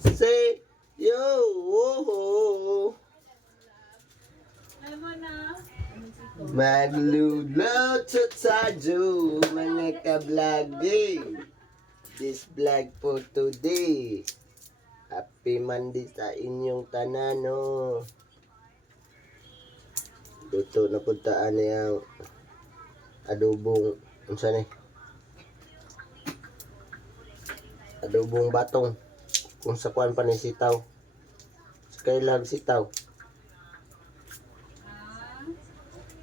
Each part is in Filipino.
Say, yo, whoa. Maglulaw sa tayo, mga ka-vlogging. This vlog for today. Happy Monday sa inyong tanan, no. Luto na puntaan niyang adobong, unsa ni? Adobong batong. Kung sa kuan pa ni sitaw. Sa kailang sitaw.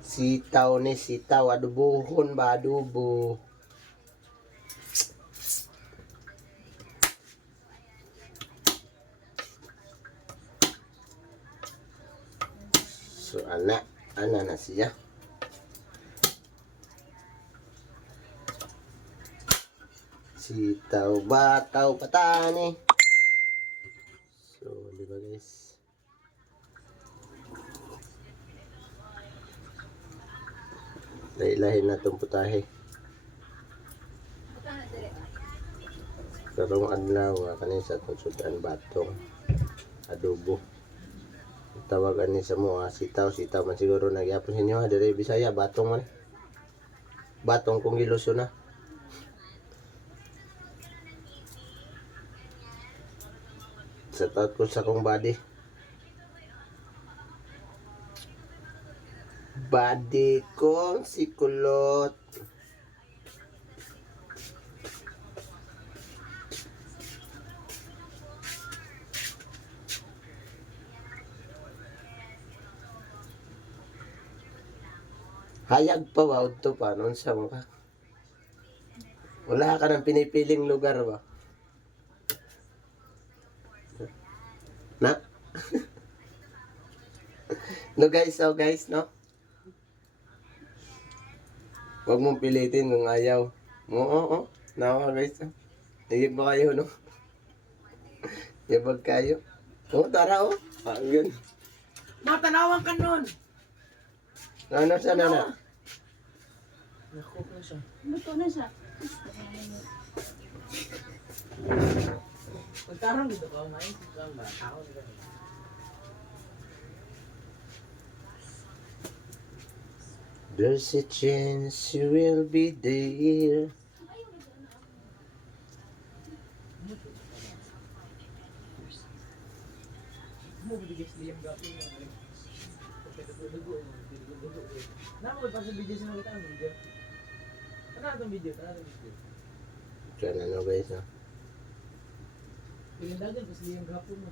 Sitaw ni sitaw. Adobohon ba adobo? So ana na siya. Sitaw bataw patani. So, di ba guys? Lahilahin na itong putahe. Karong adlaw kanin sa itong sudan batong adobo. Tawagan ni sa mo sitaw man siguro nagyapon sa inyo dire Bisaya batong man. Batong kung giluso na. Sa taot ko sa kong body. Body kong si kulot. Hayag pa ba ito pa? Noon sa mga wala ka ng pinipiling lugar ba? Na? No guys, no? Huwag mong pilitin kung ayaw. Oo. Nawa guys. Higit ba kayo, no? Higit kayo? Tara Ang Matanawan ka nun! Ano siya na? Naku na siya. Luto na siya. Magkaroon dito ka, may isang ba? Ako nila. There's a chance you will be there. Mo bilis liyang gapin mo. Namo pa sa video sa mga video. Ano itong video? Diyan ano guys, no? Tingin dagan kasi liyang gapin mo.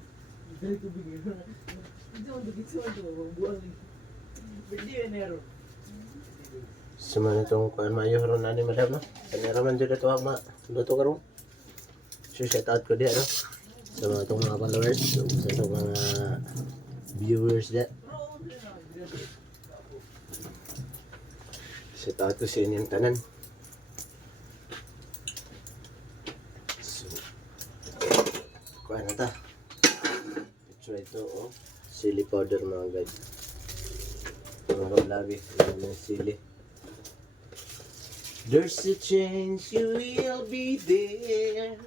Dali ko bigyan mo. Ito ang ito buwan. Video enero. Semana itong kuan mayo ron na ni madam, no? Kanira man dito ito ma. Luto ka ron. So shout out ko diya, no? Sa mga itong mga followers, sa itong mga viewers diya. Shout out ko sa inyong tanan. So, kuha na ta. Try ito, chili powder mga guys. Mga lagi, ng sili. There's a chance you will be there.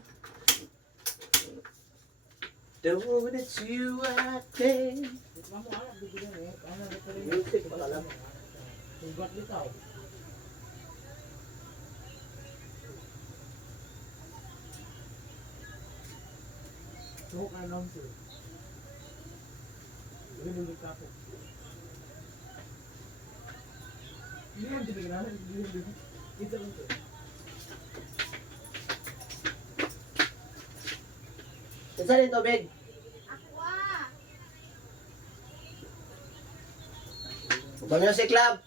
Don't let you out there. Mamo ana bigyan eh. Ano na pa rin. Music pala lang. Sugat bitaw. Tuhok na lang sir. Ganun ka po. Hindi mo tinignan. Ito lang sir. Saan yung tubig? Music club.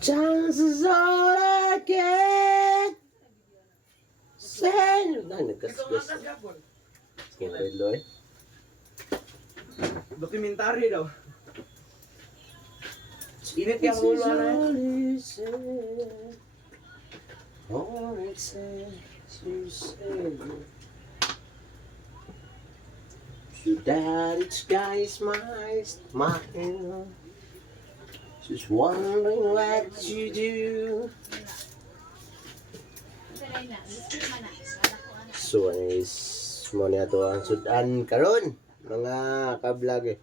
Chances are I get. Send you. Nagkasgas. Skinrelo eh. Dokumentary daw. Init yung ulo na All it says you say. So that it's guys my smile. Just wondering what you do. So is mo niya to ang sudan karon mga kablog eh.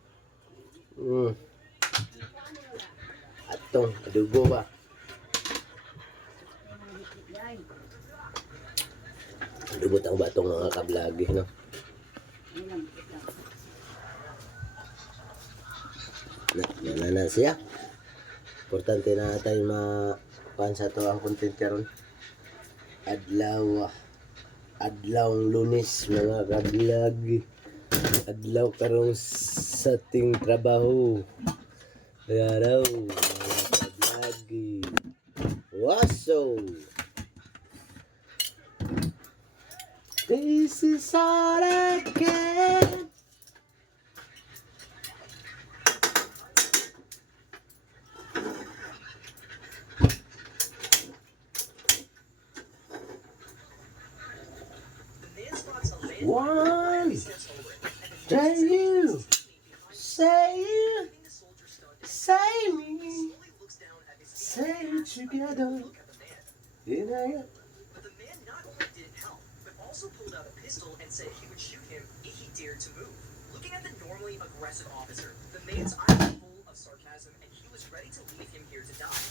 Atong adugo ba? Adugo tang batong mga kablog eh, no? Na siya. Importante na tayo mapansa to ang content karon. Adlaw Lunes mga kablog. Adlaw karong sa ting trabaho. Kaya raw mga kablog. Waso. This is all I can. One, say you, say me, say it together. But the man not only didn't help, but also pulled out a pistol and said he would shoot him if he dared to move. Looking at the normally aggressive officer, the man's eyes were full of sarcasm and he was ready to leave him here to die.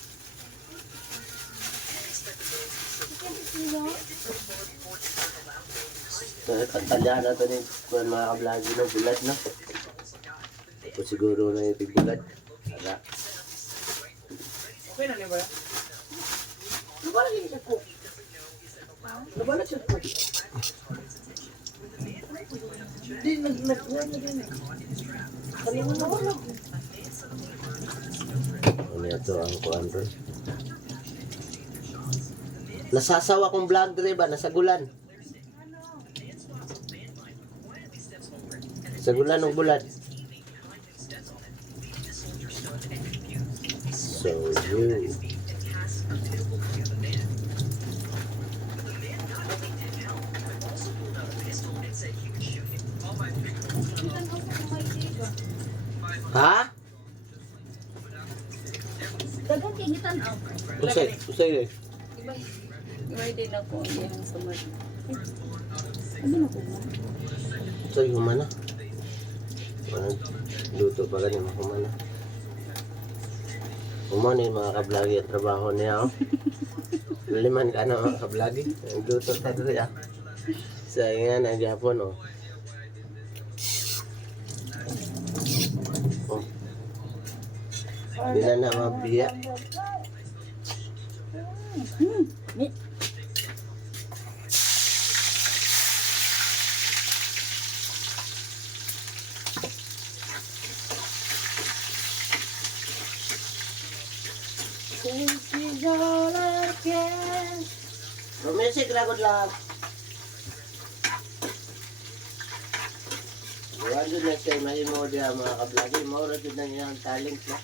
Didn't expect the man to be so cool. The man didn't go far before he heard a loud bang behind him. Katalian na ito ni kuwan mga kablog no, bulat no. O siguro na yung tigbulat. Ara. Okay na niya ba? Nabala niya siya ko. Nabala siya ko. Hindi, nagkuhan na din eh. Kanina nawala. Ano ito ang kuwan ron? Nasasawa kong vlog driver, nasagulan. Sagulan ng bulat. So you. Ha? Dagang kingitan aw. Usay eh. Ibay din ako ang sumad. Ano na ko? Usay humana. Luto pa ganyan humana. Humana yung mga kablagi at trabaho niya oh. Liman ka na mga kablagi. Luto ta doon ya. Sa nga na Japon oh. Oh. Hindi na mabiya. This is all I can. Music lagod lang. Wala na siya mahimo diya mga kablagi. Maura dyan na niyang talent na.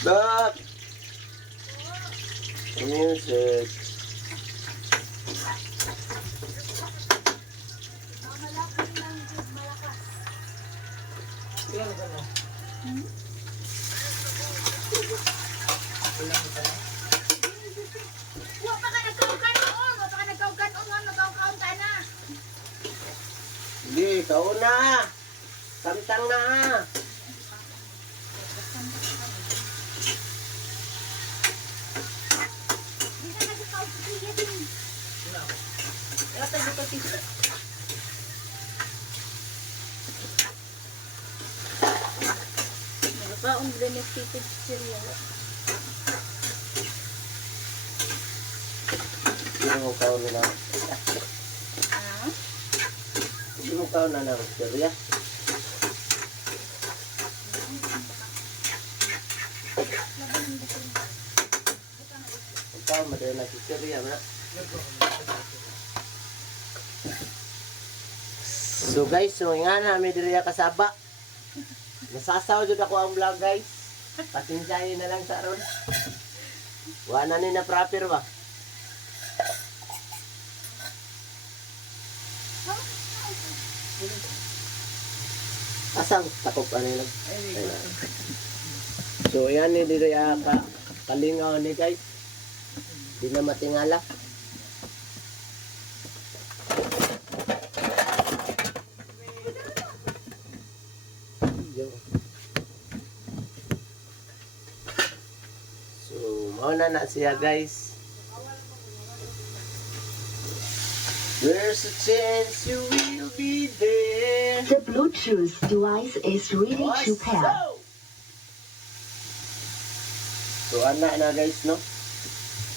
Back! Music. Kaya na ba? Wa pa ka nagkaukan-on, wa pa ka nagkaukan-on, nagkaukan ka na. Hindi, ikaw na. Samtang na. Di ka nagkaukan. Kaya tayo ka tisa. Nagkaon benefited sila. Hindi mo kaon na lang. Ah? Hindi mo kaon na lang. Serya. Kaon madali na si Serya na. So guys, so nga na may diriya kasaba. Nasasaw jud ako ang vlog guys. Pasensyahin na lang sa ron. Wala na ni na proper ba? Asang takop ano yun? Ay, Ayan. So yan ni dito ya kalingaw ni guys. Di na matingala. Yo. So mauna na siya guys. There's a chance you will be there. The Bluetooth device is ready to pair. So anak na guys no.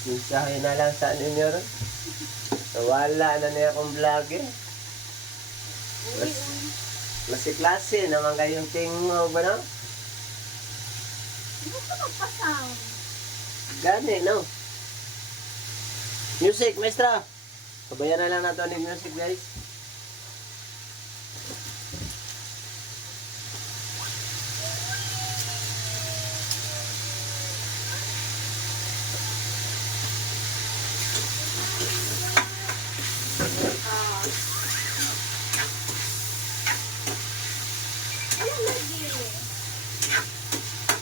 Mensahe na lang sa inyo ron. So wala na niya akong vlog eh. Klase-klase naman kayong tingo ba no? Hindi ko magpasang. Gani no. Music maestra. Sabayan na lang nato ni music guys.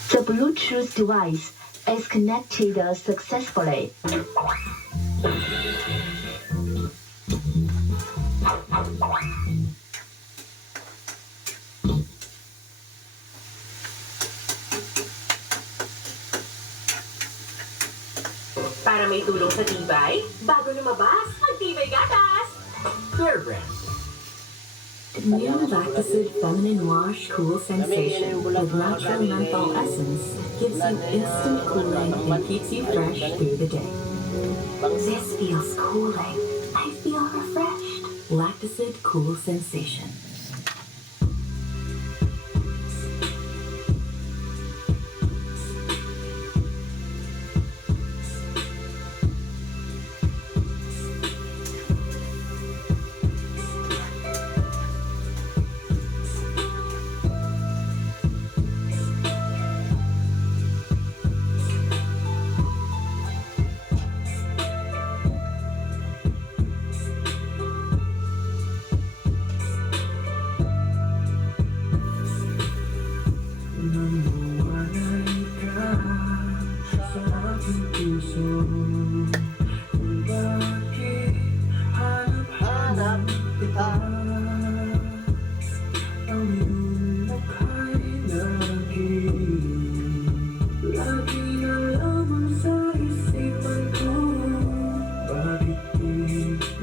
The Bluetooth device is connected successfully. Para may tulong sa tibay, bago lumabas, magtibay gatas! Fair Brand. New Lactacid Feminine Wash Cool Sensation with natural menthol essence gives you instant cooling and keeps you fresh through the day. This feels cooling. I feel refreshed. Lactacid Cool Sensation. Hanap kita.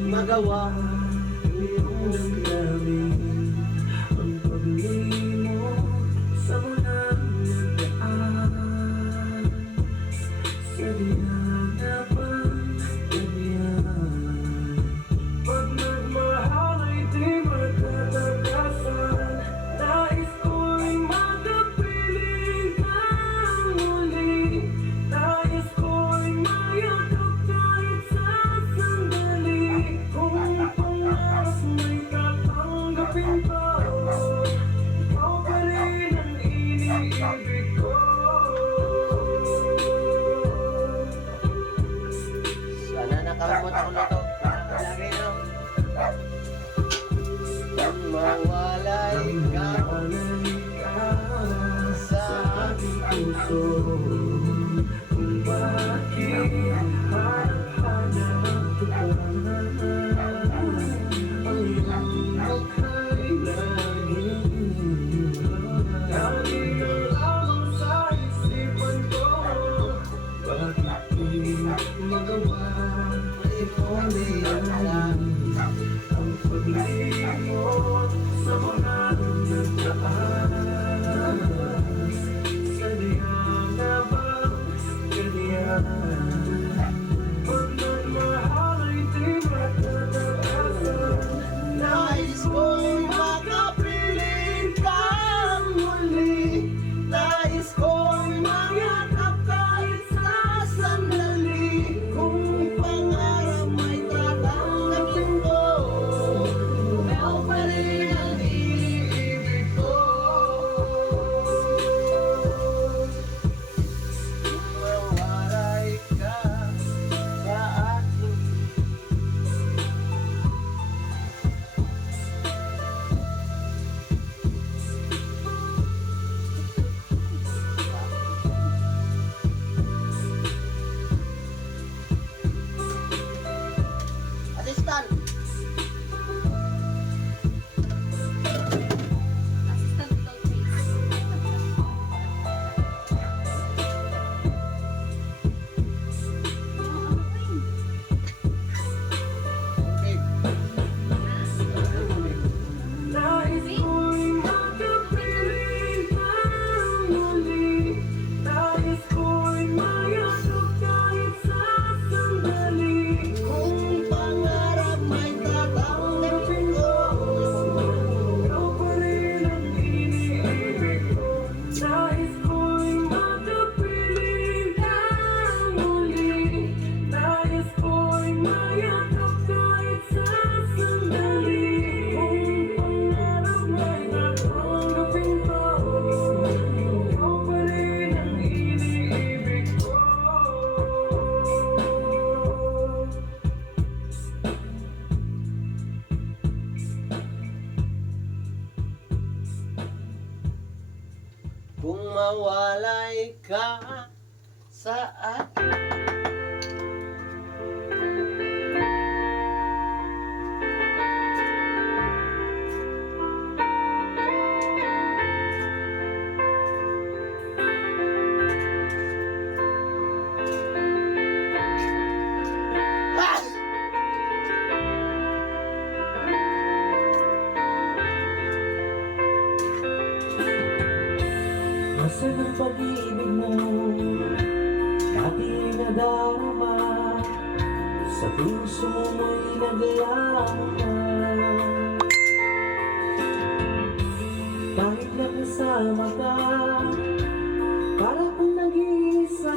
Magawa. Sana nakamot ako na to. Lagi no. Mawalay ka sa aking puso. Kung bakit hanap kita. Ang iyong mukhay lagi na lamang sa isipan ko. Bakit di magawa ikaw niyan ang pag-iimot sa mga nagdaan? Sadya na ba ganyan? Pag nagmahal ay di matatakasan. Nais ko'y makapiling kang muli. Nais ko'y mayakap kahit sa sandali. Kung pangarap may tatanggapin ko, ikaw pa rin ang iniibig ko. mawalay ka sa akin. Nasaan ang pag-ibig mo? Dati nadarama sa puso mo'y naglaman. Kahit nakasama ka, para kung nag-iisa,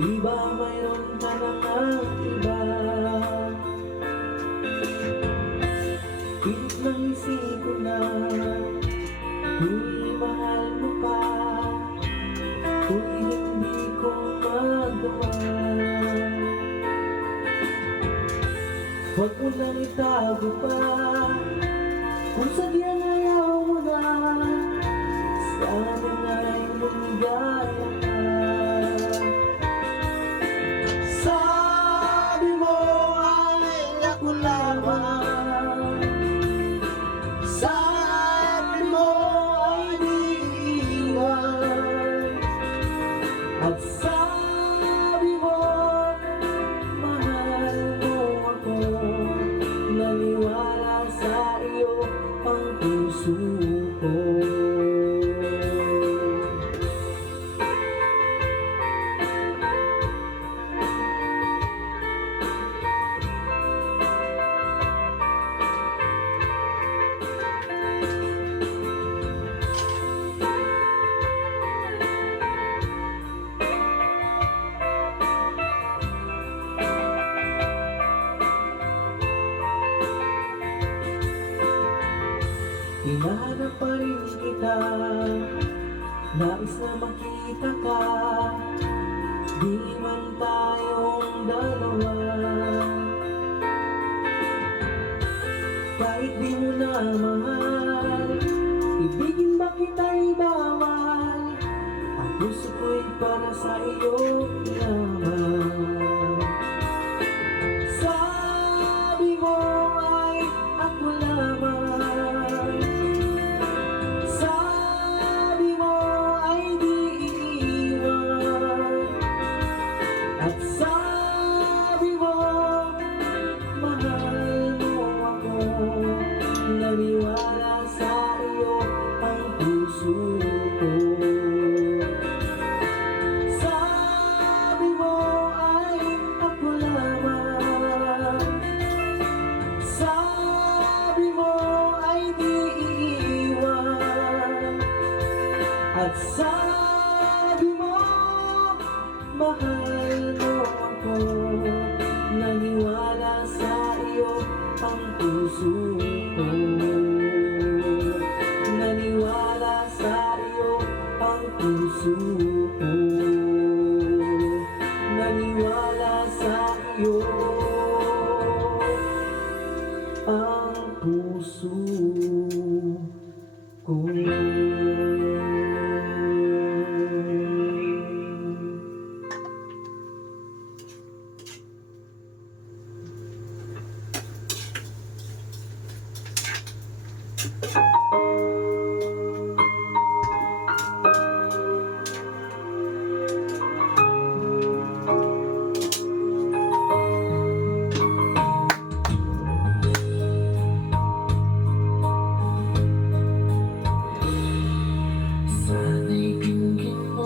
di ba mayroon ka namang iba? Pilit ng isip ko na kung mahal mo pa, kung hindi ko magawa. Huwag mo nang itago pa, kung sadyang ayaw mo na, sana nga'y lumigaya ka. Sabi mo ay ako lamang, sabi mo ay di iwan, at sabi mo mahal mo ako. Naniwala sa iyo ang puso ko. Hinahanap pa rin kita, nais na makita ka, di man tayong dalawa. Kahit di mo na mahal, ibigin ba kita'y bawal? Ang puso ko'y para sa iyo lamang. Sabi mo ay ako lamang, sabi mo ay di iiwan, at sabi mo mahal mo ako. Naniwala sa iyo ang puso ko. Sabi mo ay ako lamang, sabi mo ay di iiwan, at sabi mo mahal mo ako. Naniwala sa iyo ang puso ko. Naniwala sa iyo ang puso ko. Naniwala sa iyo ang puso ko.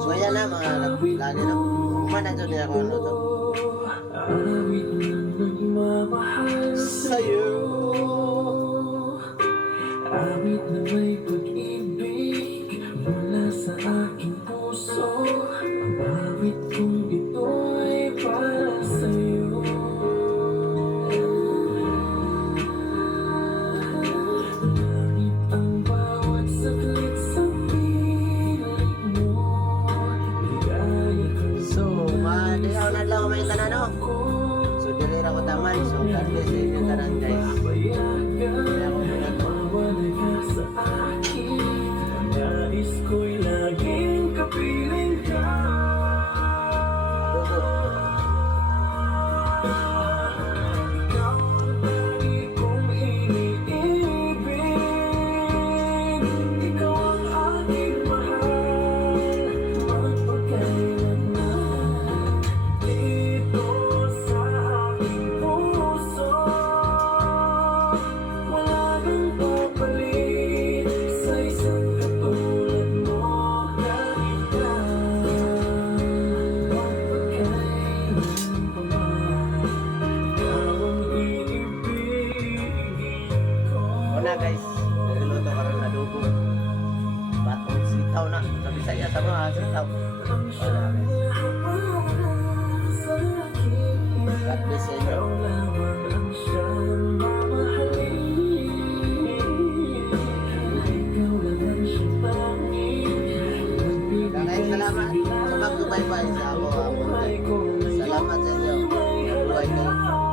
So yan na mga nagplani na. Manadyo niya ako ano to. Awit ng nagmamahal Sa'yo. Awit na may pag-ibig mula sa aking puso. Ang awit kong ito'y para sa'yo. Ngunit ang bawat saglit sa piling mo, ligaya kang So, madihaw na lang may tanan no. So, dilira ko taman. So, God bless you tanan guys. Kaya ako muna to. Mawala ka sa akin, ang nais ko'y lagi na guys, niluluto ka rin na adobo. Batong sitaw na. Sa Bisaya sa mga sitaw. Wala guys. God bless sa inyo. Kaya salamat sa pag-bye-bye sa ako. Salamat sa inyo. Buhay kayo.